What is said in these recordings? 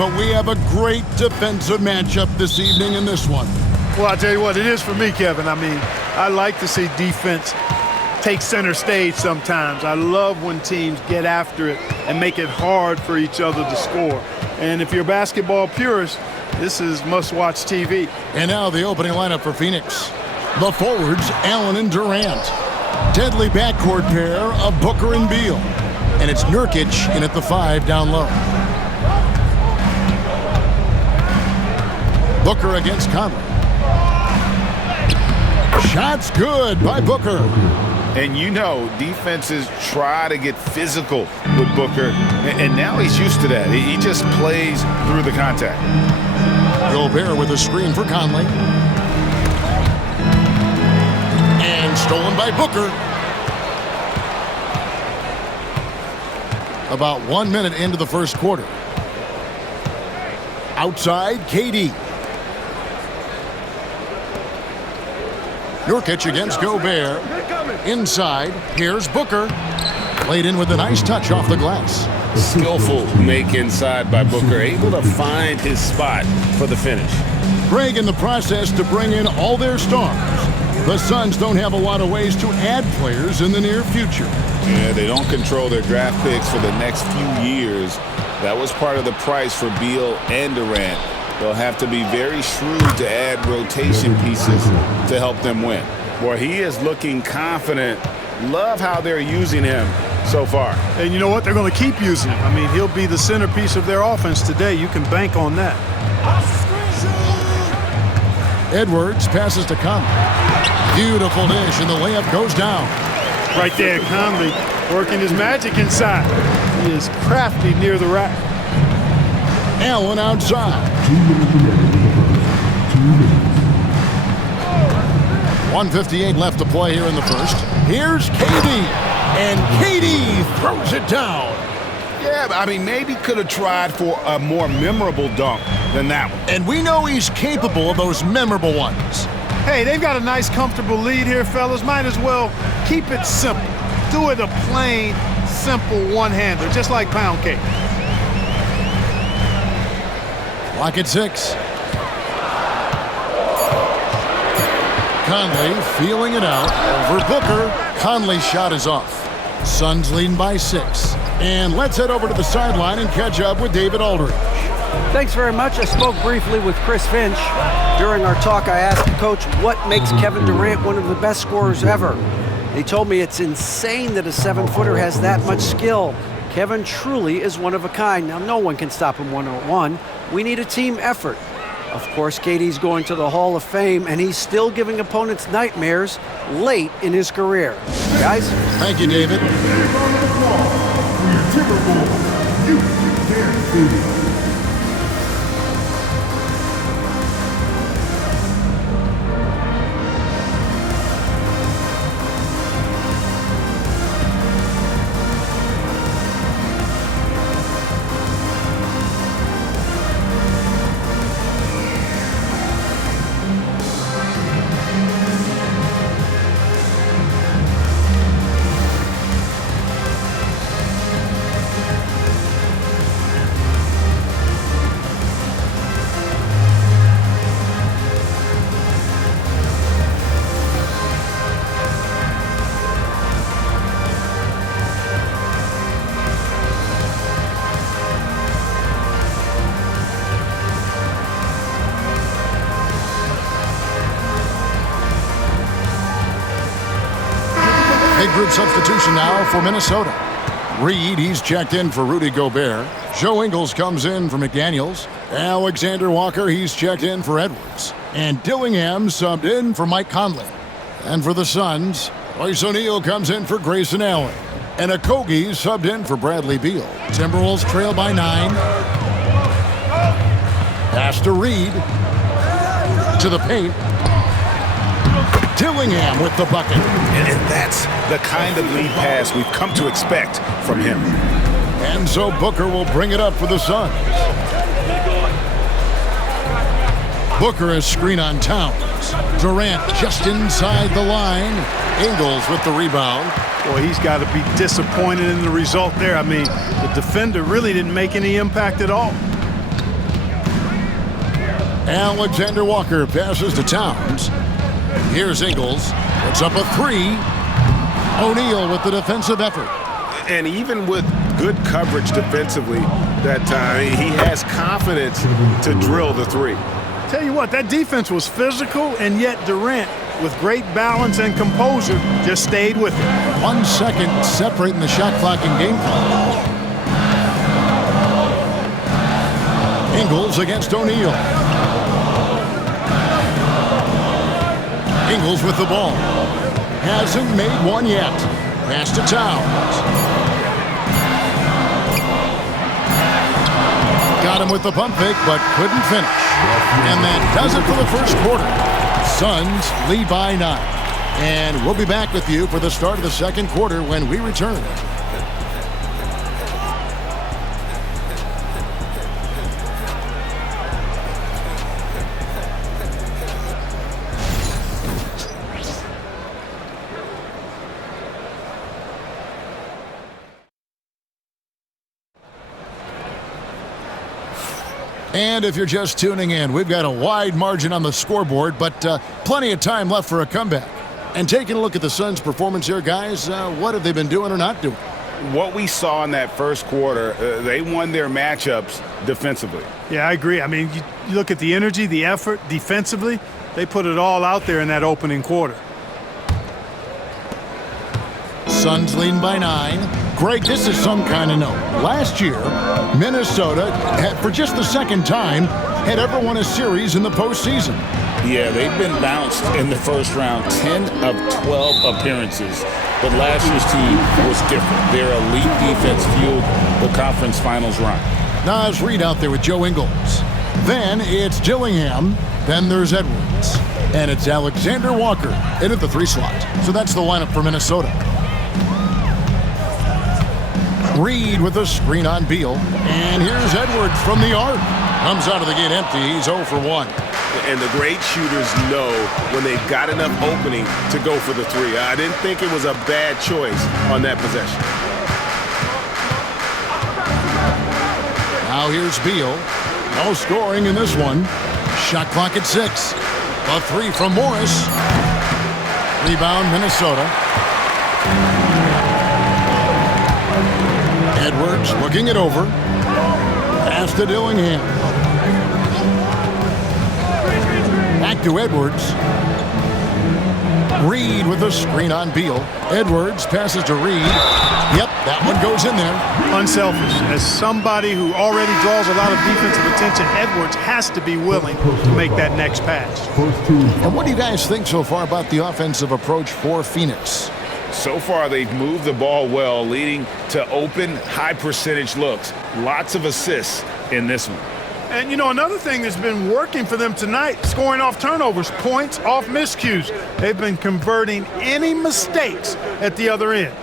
but we have a great defensive matchup this evening in this one. Well, I'll tell you what, it is for me, Kevin. I mean, I like to see defense take center stage sometimes. I love when teams get after it and make it hard for each other to score. And if you're a basketball purist, this is must-watch TV. And now the opening lineup for Phoenix. The forwards, Allen and Durant. Deadly backcourt pair of Booker and Beal. And it's Nurkic in at the 5 down low. Booker against Conley. Shots good by Booker. And you know, defenses try to get physical with Booker, and now he's used to that. He just plays through the contact. Gobert with a screen for Conley. And stolen by Booker. About 1 minute into the first quarter. Outside, KD. Nurkic against Gobert. Inside, here's Booker. Played in with a nice touch off the glass. Skillful make inside by Booker, able to find his spot for the finish. Greg in the process to bring in all their stars. The Suns don't have a lot of ways to add players in the near future. Yeah, they don't control their draft picks for the next few years. That was part of the price for Beal and Durant. They'll have to be very shrewd to add rotation pieces to help them win. Boy, he is looking confident. Love how they're using him so far. And you know what? They're going to keep using him. I mean, he'll be the centerpiece of their offense today. You can bank on that. Edwards passes to Conley. Beautiful dish, and the layup goes down. Right there, Conley working his magic inside. He is crafty near the rack. Allen outside. 1:58 left to play here in the first. Here's KD. And KD throws it down. Yeah, I mean, maybe could have tried for a more memorable dunk than that one. And we know he's capable of those memorable ones. Hey, they've got a nice, comfortable lead here, fellas. Might as well keep it simple. Do it a plain, simple one-hander, just like pound cake. Lock at 6. Conley feeling it out over Booker. Conley's shot is off. Suns leading by 6. And let's head over to the sideline and catch up with David Aldridge. Thanks very much. I spoke briefly with Chris Finch. During our talk, I asked the coach what makes Kevin Durant one of the best scorers ever. He told me it's insane that a 7-footer has that much skill. Kevin truly is one of a kind. Now, no one can stop him one-on-one. We need a team effort. Of course, KD's going to the Hall of Fame, and he's still giving opponents nightmares late in his career. Guys? Thank you, David. Big group substitution now for Minnesota. Reed, he's checked in for Rudy Gobert. Joe Ingles comes in for McDaniels. Alexander Walker, he's checked in for Edwards. And Dillingham subbed in for Mike Conley. And for the Suns, Royce O'Neal comes in for Grayson Allen. And Okogie subbed in for Bradley Beal. Timberwolves trail by 9. Pass to Reed. To the paint. Dillingham with the bucket. And that's the kind of lead pass we've come to expect from him. And so Booker will bring it up for the Suns. Booker is screen on Towns. Durant just inside the line. Ingles with the rebound. Boy, he's got to be disappointed in the result there. I mean, the defender really didn't make any impact at all. Alexander Walker passes to Towns. Here's Ingles. Puts up a three. O'Neal with the defensive effort. And even with good coverage defensively that time, he has confidence to drill the three. Tell you what, that defense was physical, and yet Durant, with great balance and composure, just stayed with it. 1 second separating the shot clock and game clock. Ingles against O'Neal. Ingles with the ball. Hasn't made one yet. Pass to Towns. Got him with the pump fake, but couldn't finish. And that does it for the first quarter. Suns lead by 9. And we'll be back with you for the start of the second quarter when we return. And if you're just tuning in, we've got a wide margin on the scoreboard, but plenty of time left for a comeback. And taking a look at the Suns' performance here, guys, what have they been doing or not doing? What we saw in that first quarter, they won their matchups defensively. Yeah, I agree. I mean, you look at the energy, the effort, defensively, they put it all out there in that opening quarter. Suns leading by 9. Greg, this is some kind of note. Last year, Minnesota, for just the second time, had ever won a series in the postseason. Yeah, they've been bounced in the first round, 10 of 12 appearances. But last year's team was different. Their elite defense fueled the conference finals run. Nas Reed out there with Joe Ingles. Then it's Dillingham. Then there's Edwards. And it's Alexander Walker in at the 3 slot. So that's the lineup for Minnesota. Reed with a screen on Beal. And here's Edwards from the arc. Comes out of the gate empty. He's 0 for 1. And the great shooters know when they've got enough opening to go for the three. I didn't think it was a bad choice on that possession. Now here's Beal. No scoring in this one. Shot clock at 6. A 3 from Morris. Rebound, Minnesota. Edwards looking it over. Pass to Dillingham. Back to Edwards. Reed with a screen on Beal. Edwards passes to Reed. Yep, that one goes in there. Unselfish. As somebody who already draws a lot of defensive attention, Edwards has to be willing to make that next pass. And what do you guys think so far about the offensive approach for Phoenix? So far, they've moved the ball well, leading to open, high-percentage looks. Lots of assists in this one. And, you know, another thing that's been working for them tonight, scoring off turnovers, points off miscues. They've been converting any mistakes at the other end.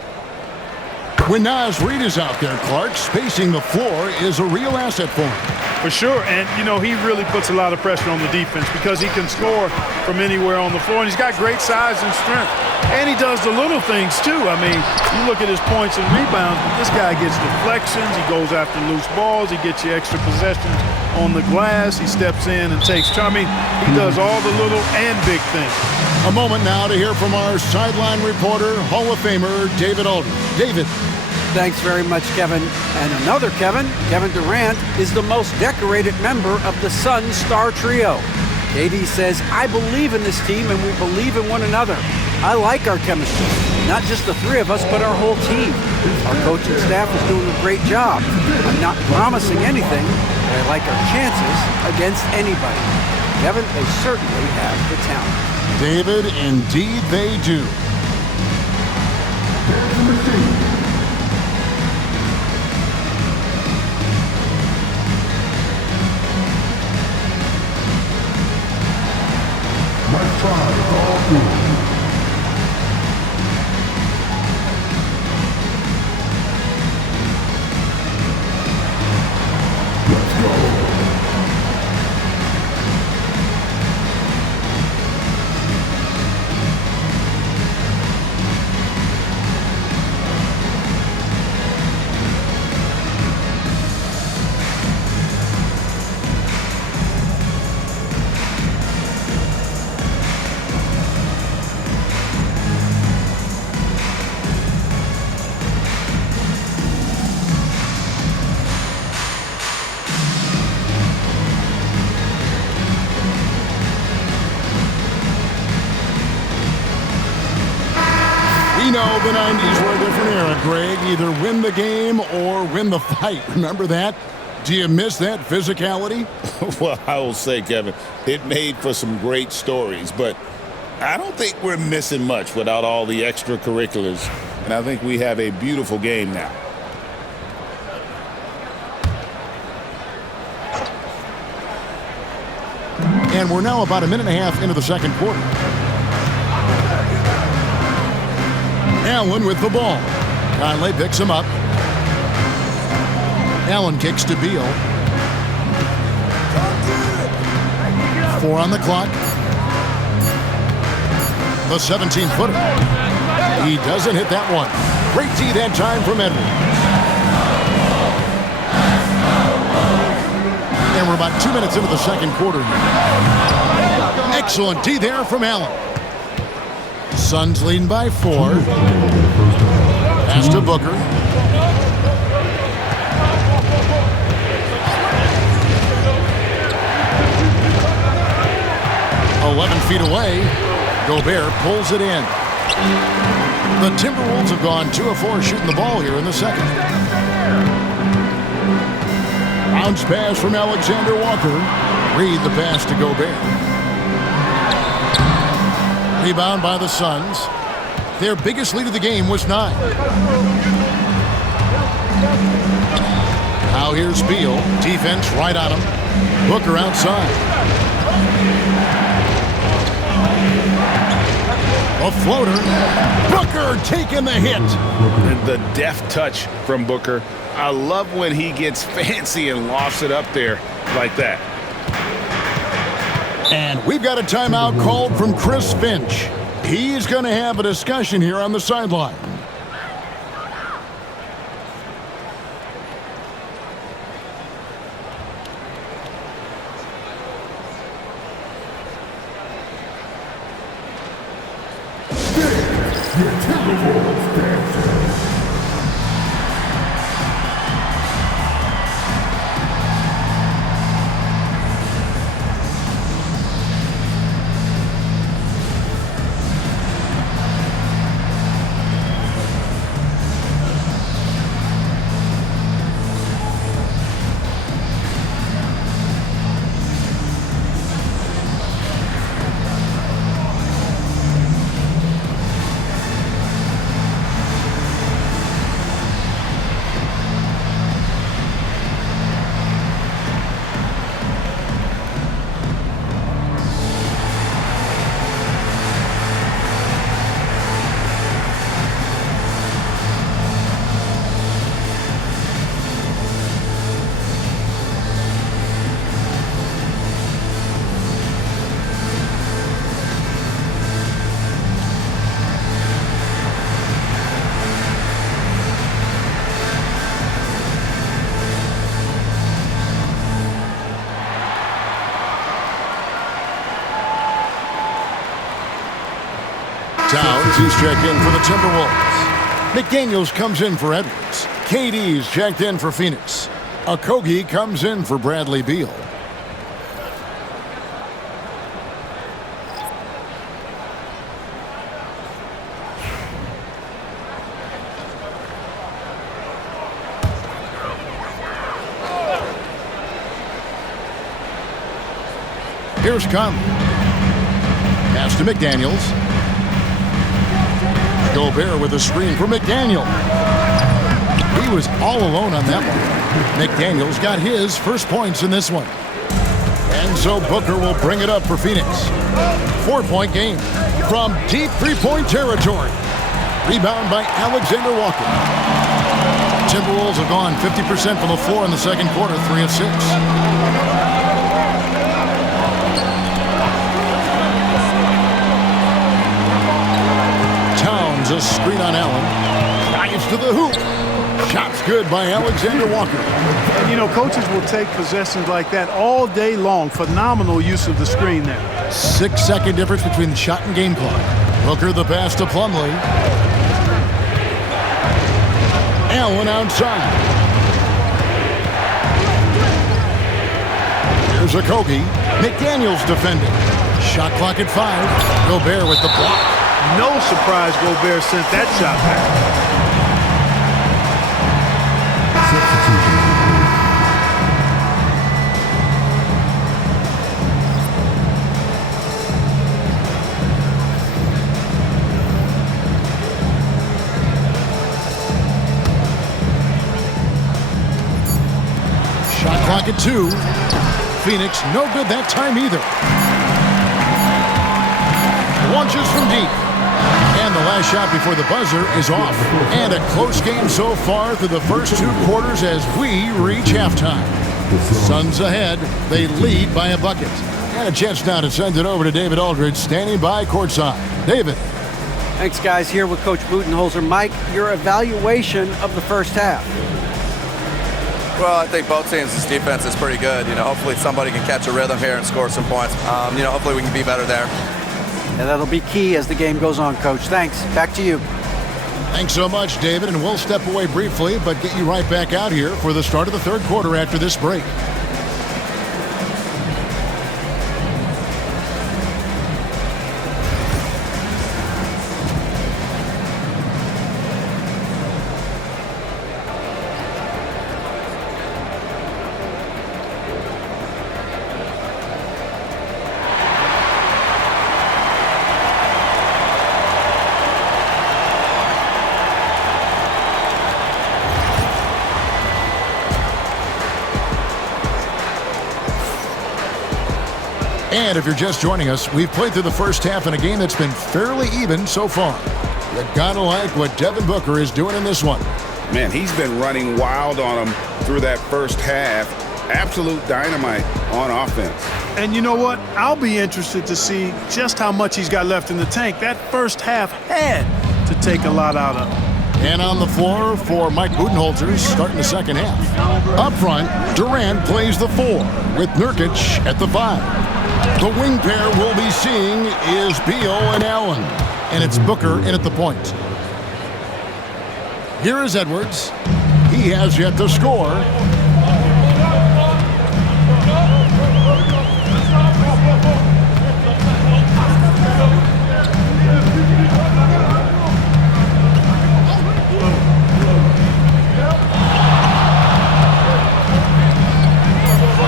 When Nas Reed is out there, Clark, spacing the floor is a real asset for him. For sure, and, you know, he really puts a lot of pressure on the defense because he can score from anywhere on the floor, and he's got great size and strength. And he does the little things, too. I mean, you look at his points and rebounds, but this guy gets deflections, he goes after loose balls, he gets you extra possessions on the glass, he steps in and takes charge. I mean, he does all the little and big things. A moment now to hear from our sideline reporter, Hall of Famer, David Aldridge. David. Thanks very much, Kevin. And another Kevin, Kevin Durant, is the most decorated member of the Suns star trio. KD says, I believe in this team and we believe in one another. I like our chemistry. Not just the three of us, but our whole team. Our coaching staff is doing a great job. I'm not promising anything, but I like our chances against anybody. Kevin, they certainly have the talent. David, indeed they do. No, the 90s were a different era, Greg. Either win the game or win the fight. Remember that? Do you miss that physicality? Well, I will say, Kevin, it made for some great stories, but I don't think we're missing much without all the extracurriculars, and I think we have a beautiful game now. And we're now about a minute and a half into the second quarter. Allen with the ball. Conley picks him up. Allen kicks to Beal. 4 on the clock. The 17-footer. He doesn't hit that one. Great D that time from Edwards. And we're about 2 minutes into the second quarter here. Excellent D there from Allen. Suns leading by 4. Pass to Booker. "11 feet away." Gobert pulls it in. The Timberwolves have gone 2 of 4 shooting the ball here in the second. Bounce pass from Alexander Walker. Reed the pass to Gobert. Rebound by the Suns. Their biggest lead of the game was 9. Now here's Beal. Defense right on him. Booker outside. A floater. Booker taking the hit. The deft touch from Booker. I love when he gets fancy and lofts it up there like that. And we've got a timeout called from Chris Finch. He's going to have a discussion here on the sideline. Towns, he's checked in for the Timberwolves. McDaniels comes in for Edwards. KD's checked in for Phoenix. Okogie comes in for Bradley Beal. Here's Conley. Pass to McDaniels. Gobert with a screen for McDaniel. He was all alone on that one. McDaniels got his first points in this one. And so Booker will bring it up for Phoenix. 4-point game from deep three-point territory. Rebound by Alexander Walker. Timberwolves have gone 50% from the floor in the second quarter, 3 of 6. A screen on Allen. Drives to the hoop. Shot's good by Alexander Walker. And, you know, coaches will take possessions like that all day long. Phenomenal use of the screen there. 6-second difference between the shot and game clock. Booker the pass to Plumlee. Allen outside. Here's Okogie. McDaniels defending. Shot clock at 5. Gobert with the block. No surprise Gobert sent that shot back. Shot clock at 2. Phoenix no good that time either. Launches from deep. And the last shot before the buzzer is off. And a close game so far through the first 2 quarters as we reach halftime. Suns ahead. They lead by a bucket. And a chance now to send it over to David Aldridge, standing by courtside. David. Thanks, guys. Here with Coach Budenholzer. Mike, your evaluation of the first half. Well, I think both teams' defense is pretty good. Hopefully somebody can catch a rhythm here and score some points. Hopefully we can be better there. And that'll be key as the game goes on, Coach. Thanks. Back to you. Thanks so much, David. And we'll step away briefly, but get you right back out here for the start of the third quarter after this break. And if you're just joining us, we've played through the first half in a game that's been fairly even so far. You gotta like what Devin Booker is doing in this one. Man, he's been running wild on him through that first half. Absolute dynamite on offense. And you know what? I'll be interested to see just how much he's got left in the tank. That first half had to take a lot out of him. And on the floor for Mike Budenholzer starting the second half. Up front, Durant plays the 4 with Nurkic at the 5. The wing pair we'll be seeing is Beal and Allen. And it's Booker in at the point. Here is Edwards. He has yet to score.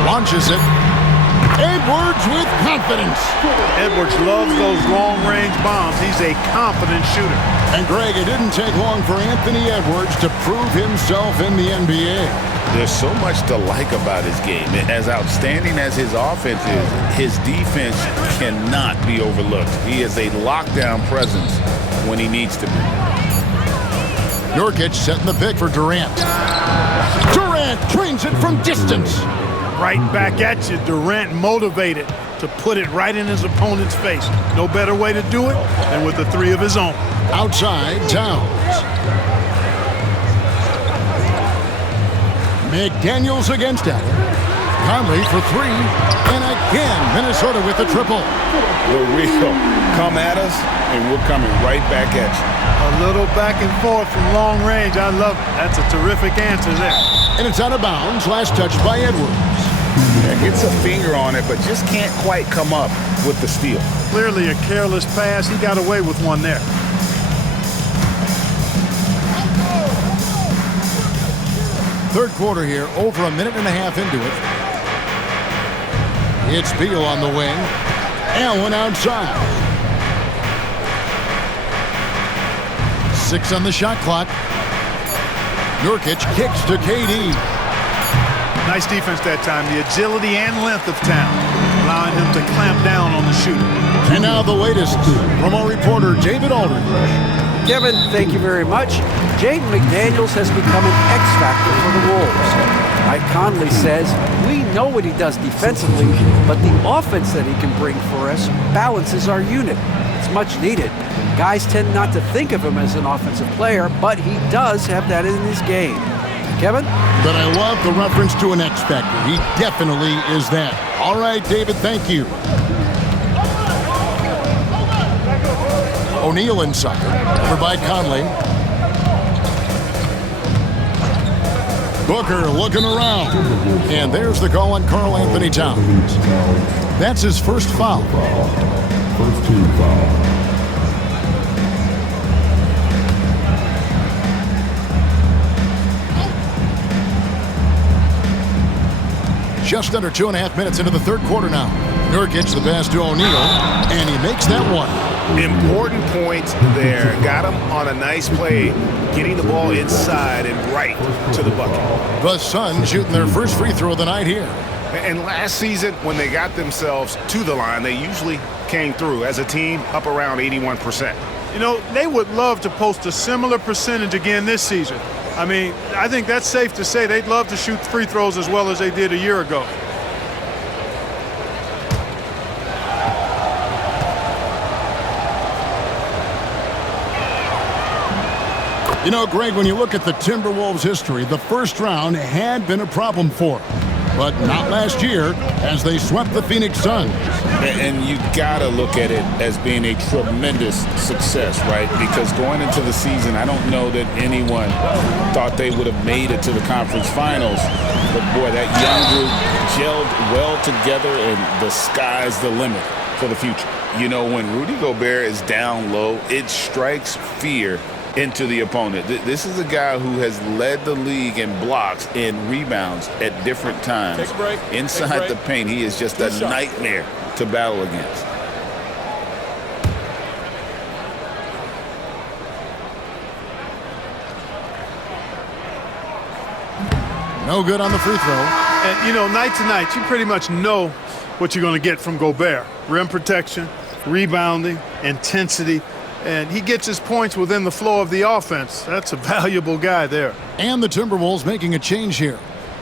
Launches it. Edwards with confidence. Edwards loves those long-range bombs. He's a confident shooter. And Greg, it didn't take long for Anthony Edwards to prove himself in the NBA. There's so much to like about his game. As outstanding as his offense is, his defense cannot be overlooked. He is a lockdown presence when he needs to be. Nurkic setting the pick for Durant. Durant trains it from distance. Right back at you. Durant motivated to put it right in his opponent's face. No better way to do it than with a 3 of his own. Outside, Towns. McDaniels against Allen. Conley for 3. And again, Minnesota with the triple. We're real. Come at us, and we're coming right back at you. A little back and forth from long range. I love it. That's a terrific answer there. And it's out of bounds. Last touch by Edwards. Yeah, gets a finger on it, but just can't quite come up with the steal. Clearly a careless pass. He got away with one there. Third quarter here, over a minute and a half into it. It's Beal on the wing. Allen outside. 6 on the shot clock. Nurkic kicks to KD. Nice defense that time. The agility and length of Town, allowing him to clamp down on the shooter. And now the latest from our reporter, David Aldridge. Kevin, thank you very much. Jaden McDaniels has become an X factor for the Wolves. Mike Conley says, we know what he does defensively, but the offense that he can bring for us balances our unit. It's much needed. Guys tend not to think of him as an offensive player, but he does have that in his game. Kevin? But I love the reference to an X factor. He definitely is that. All right, David, thank you. O'Neal inside. Over by Conley. Booker looking around. And there's the call on Karl Anthony Towns. That's his first foul. First team foul. just under 2.5 minutes into the third quarter now. Nurkic the pass to O'Neal, and he makes that one. Important points there. Got him on a nice play, getting the ball inside and right to the bucket. The Suns shooting their first free throw of the night here. And last season, when they got themselves to the line, they usually came through as a team up around 81%. You know, they would love to post a similar percentage again this season. I mean, I think that's safe to say they'd love to shoot free throws as well as they did a year ago. You know, Greg, when you look at the Timberwolves' history, the first round had been a problem for them. But not last year, as they swept the Phoenix Suns. And you got to look at it as being a tremendous success, right? Because going into the season, I don't know that anyone thought they would have made it to the conference finals. But, boy, that young group gelled well together, and the sky's the limit for the future. You know, when Rudy Gobert is down low, it strikes fear into the opponent. This is a guy who has led the league in blocks and rebounds at different times. Take a break. Inside the paint, he is just a nightmare to battle against. No good on the free throw. And, you know, night to night, you pretty much know what you're going to get from Gobert. Rim protection, rebounding, intensity. And he gets his points within the flow of the offense. That's a valuable guy there. And the Timberwolves making a change here.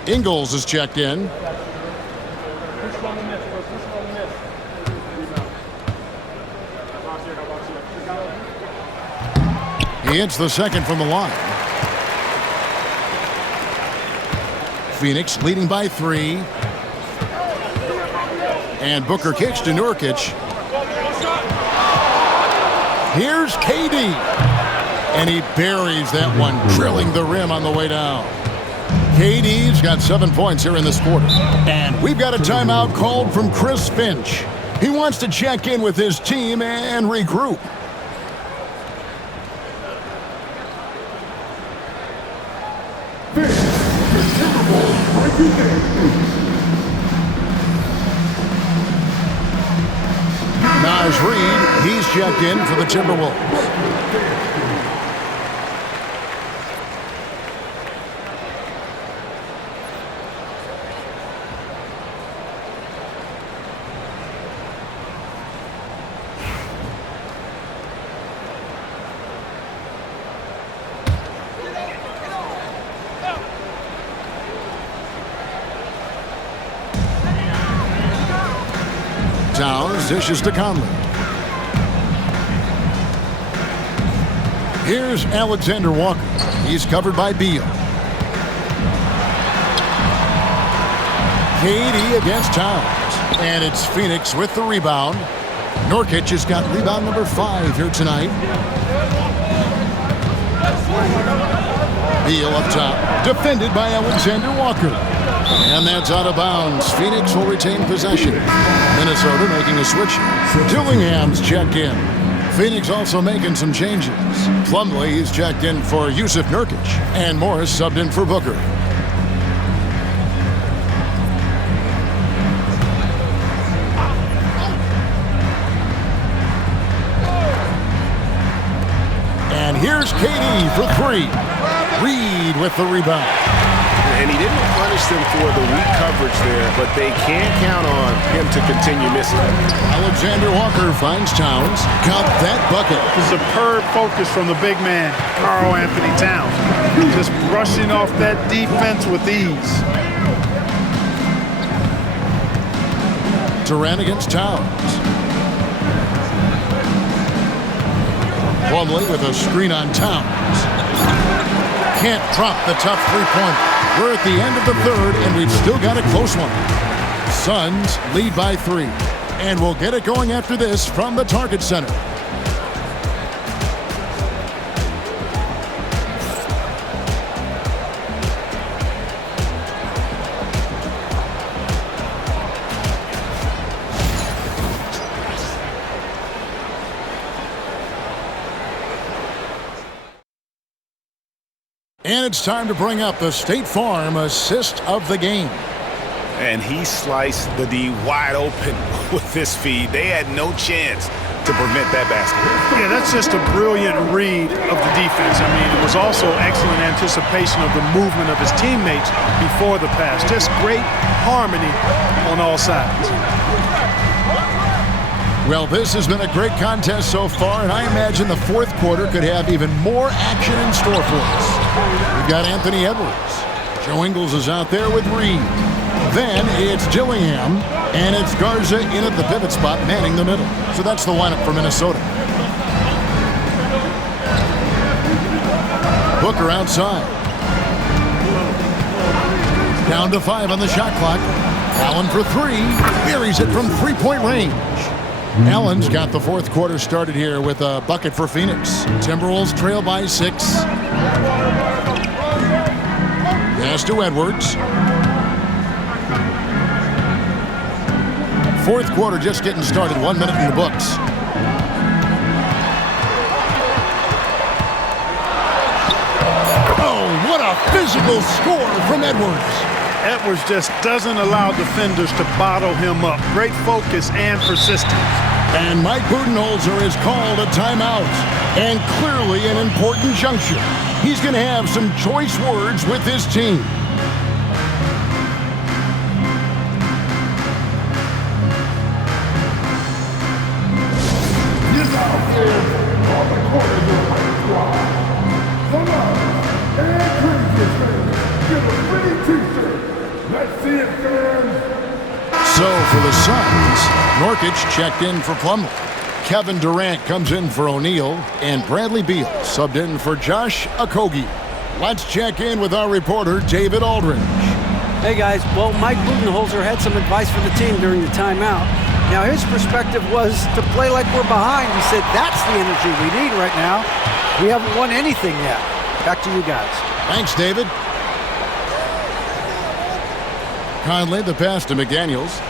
Ingles is checked in. He hits the second from the line. Phoenix leading by 3. And Booker kicks to Nurkic. Here's KD. And he buries that one, drilling the rim on the way down. KD's got 7 points here in this quarter. And we've got a timeout called from Chris Finch. He wants to check in with his team and regroup. Naz Reid, he's checked in for the Timberwolves. Towns dishes to Conley. Here's Alexander Walker. He's covered by Beal. KD against Towns. And it's Phoenix with the rebound. Nurkic has got rebound number 5 here tonight. Beal up top. Defended by Alexander Walker. And that's out of bounds. Phoenix will retain possession. Minnesota making a switch. Dillingham's checked in. Phoenix also making some changes. Plumlee is checked in for Yusuf Nurkic. And Morris subbed in for Booker. And here's KD for 3. Reid with the rebound. And he didn't punish them for the weak coverage there, but they can't count on him to continue missing. Alexander Walker finds Towns. Count that bucket. Superb focus from the big man, Karl Anthony Towns. Just brushing off that defense with ease. Durant against Towns. Plumlee with a screen on Towns. Can't drop the tough three-pointer. We're at the end of the third, and we've still got a close one. Suns lead by 3. And we'll get it going after this from the Target Center. And it's time to bring up the State Farm assist of the game. And he sliced the D wide open with his feed. They had no chance to prevent that basket. Yeah, that's just a brilliant read of the defense. I mean, it was also excellent anticipation of the movement of his teammates before the pass. Just great harmony on all sides. Well, this has been a great contest so far, and I imagine the fourth quarter could have even more action in store for us. We've got Anthony Edwards. Joe Ingles is out there with Reed. Then it's Dillingham, and it's Garza in at the pivot spot, manning the middle. So that's the lineup for Minnesota. Booker outside. Down to 5 on the shot clock. Allen for 3. Buries it from three-point range. Allen's got the fourth quarter started here with a bucket for Phoenix. Timberwolves trail by 6. Pass to Edwards. Fourth quarter just getting started. 1 minute in the books. Oh, what a physical score from Edwards. Edwards just doesn't allow defenders to bottle him up. Great focus and persistence. And Mike Budenholzer has called a timeout. And clearly an important juncture. He's going to have some choice words with his team. So for the Suns, Nurkic checked in for Plumlee. Kevin Durant comes in for O'Neal, and Bradley Beal subbed in for Josh Okogie. Let's check in with our reporter, David Aldridge. Hey guys, well, Mike Budenholzer had some advice for the team during the timeout. Now his perspective was to play like we're behind. He said that's the energy we need right now. We haven't won anything yet. Back to you guys. Thanks, David. Conley, the pass to McDaniels.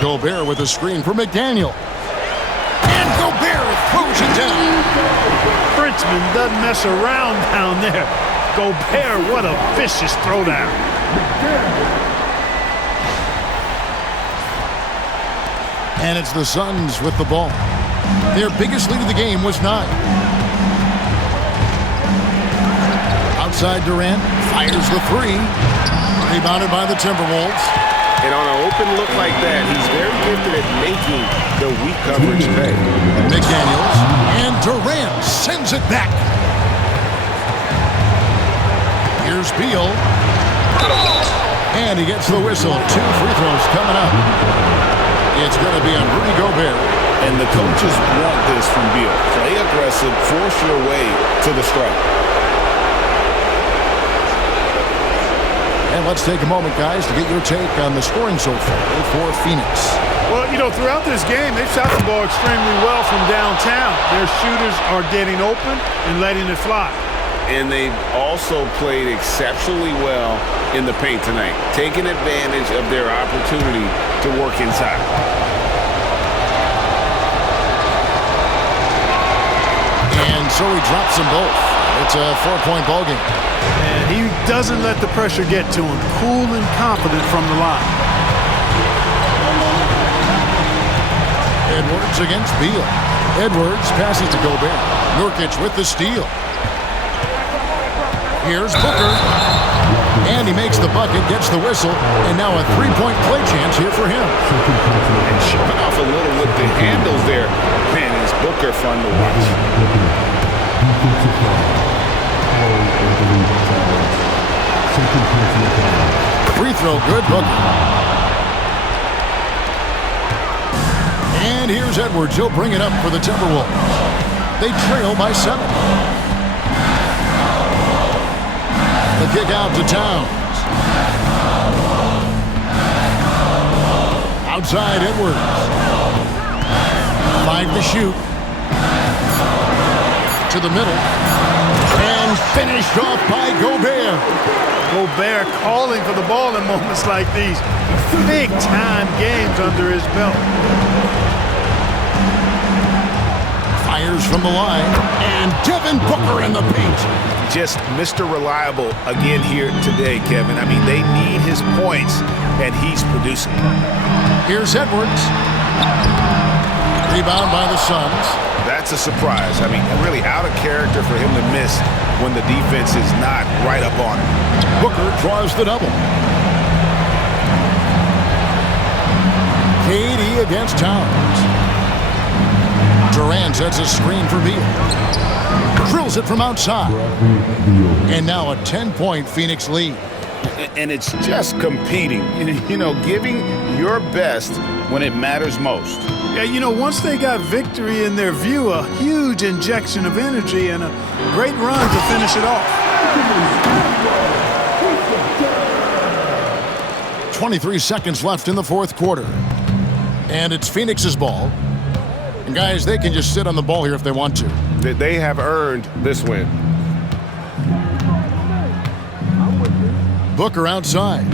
Gobert with a screen for McDaniel. And Gobert throws it down. Frenchman doesn't mess around down there. Gobert, what a vicious throwdown. And it's the Suns with the ball. Their biggest lead of the game was 9. Outside Durant, fires the 3. Rebounded by the Timberwolves. And on an open look like that, he's very gifted at making the weak coverage pay. McDaniels, and Durant sends it back. Here's Beal. And he gets the whistle. 2 free throws coming up. It's going to be on Rudy Gobert. And the coaches want this from Beal. Play aggressive, force your way to the strike. And let's take a moment, guys, to get your take on the scoring so far for Phoenix. Well, you know, throughout this game, they've shot the ball extremely well from downtown. Their shooters are getting open and letting it fly. And they've also played exceptionally well in the paint tonight, taking advantage of their opportunity to work inside. And so he drops them both. It's a 4-point ball game. And he doesn't let the pressure get to him. Cool and confident from the line. Edwards against Beal. Edwards passes to Gobert. Nurkic with the steal. Here's Booker. And he makes the bucket, gets the whistle, and now a 3-point play chance here for him. And showing off a little with the handles there. Man, is Booker fun to watch. Free throw good, Booker. And here's Edwards. He'll bring it up for the Timberwolves. They trail by 7. The kick out to Towns. Outside Edwards. 5 to shoot. To the middle. And finished off by Gobert. Gobert calling for the ball in moments like these. Big-time games under his belt. Fires from the line. And Devin Booker in the paint. just Mr. Reliable again here today, Kevin. I mean, they need his points, and he's producing. Here's Edwards. Rebound by the Suns. That's a surprise. I mean, really out of character for him to miss when the defense is not right up on him. Booker draws the double. KD against Towns. Durant sets a screen for Beal. Drills it from outside. And now a 10-point Phoenix lead. And it's just competing, you know, giving your best when it matters most. Yeah, you know, once they got victory in their view, a huge injection of energy and a great run to finish it off. 23 seconds left in the fourth quarter. And it's Phoenix's ball. And guys, they can just sit on the ball here if they want to. They have earned this win. Booker outside.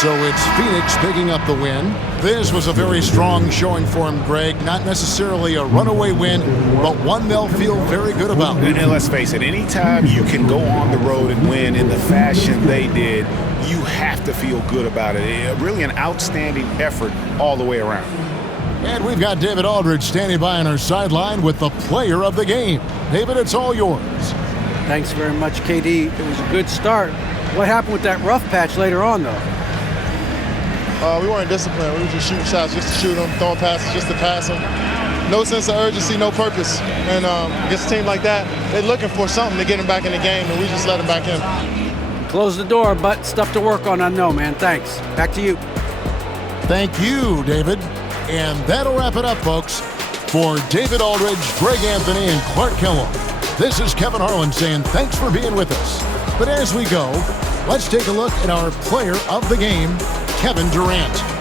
So it's Phoenix picking up the win. This was a very strong showing for him, Greg. Not necessarily a runaway win, but one they'll feel very good about. And let's face it, anytime you can go on the road and win in the fashion they did, you have to feel good about it. Really an outstanding effort all the way around. And we've got David Aldridge standing by on our sideline with the player of the game. David, it's all yours. Thanks very much, KD. It was a good start. What happened with that rough patch later on, though? We weren't disciplined. We were just shooting shots just to shoot them, throwing passes just to pass them. No sense of urgency, no purpose. And against a team like that, they're looking for something to get them back in the game, and we just let them back in. Close the door, but stuff to work on, I know, man. Thanks. Back to you. Thank you, David. And that'll wrap it up, folks. For David Aldridge, Greg Anthony, and Clark Kellogg, this is Kevin Harlan saying thanks for being with us. But as we go, let's take a look at our player of the game, Kevin Durant.